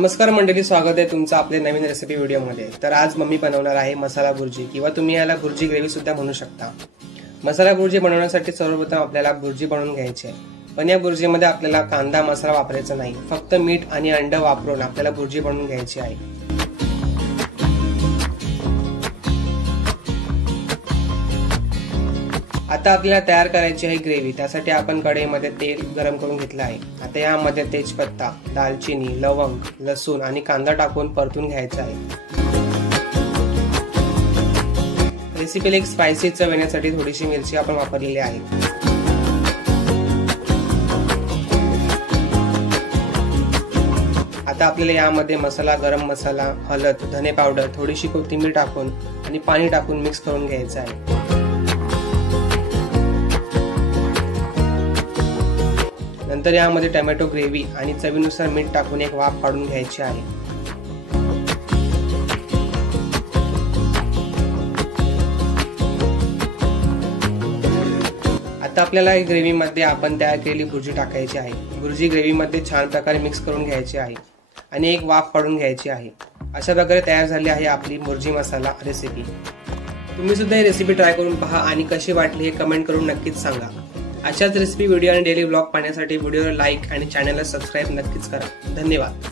नमस्कार मंडळी, स्वागत आहे तुमचं आपल्या नवीन रेसिपी व्हिडिओमध्ये। तर आज मम्मी बनवणार आहे मसाला भुर्जी किंवा तुम्ही याला भुर्जी ग्रेव्ही सुद्धा म्हणू शकता। मसाला भुर्जी बनवण्यासाठी सर्वप्रथम आपल्याला भुर्जी बनवून घ्यायची आहे। पण या भुर्जीमध्ये आपल्याला कांदा मसाला वापरायचा नाही, फक्त मीठ आणि अंड वापरून आपल्याला भुर्जी बनवून घ्यायची आहे। आता आपल्याला तयार करायची आहे ग्रेव्ही। त्यासाठी आपण कढईमध्ये तेल गरम करून घेतलं आहे। आता यामध्ये तेजपत्ता, दालचिनी, लवंग, लसूण आणि कांदा टाकून परतून घ्यायचा आहे। रेसिपीला एक स्पायसी चव येण्यासाठी थोडीशी मिरची आपण वापरलेली आहे। आता आपल्याला यामध्ये मसाला, गरम मसाला, हळद, धने पावडर, थोडीशी कोथिंबीर टाकून आणि पाणी टाकून मिक्स करून घ्यायचं आहे। नंतर यामध्ये टोमॅटो ग्रेव्ही आणि चवीनुसार मीठ टाकून एक वाफ काढून घ्यायची आहे। आता आपल्याला ग्रेव्ही मध्ये आपण तयार केलेली भुर्जी टाकायची आहे। भुर्जी ग्रेव्ही मध्ये छान प्रकारे मिक्स करून घ्यायची आहे आणि एक वाफ काढून घ्यायची आहे। अशा प्रकारे तयार झाली आहे आपली भुर्जी मसाला रेसिपी। तुम्ही सुद्धा ही रेसिपी ट्राय करून पहा आणि कशी वाटली हे कमेंट करून नक्कीच सांगा। अशाच रेसिपी व्हिडिओ आणि डेली ब्लॉग पाहण्यासाठी व्हिडिओला लाईक आणि चॅनलला सबस्क्राईब नक्कीच करा। धन्यवाद।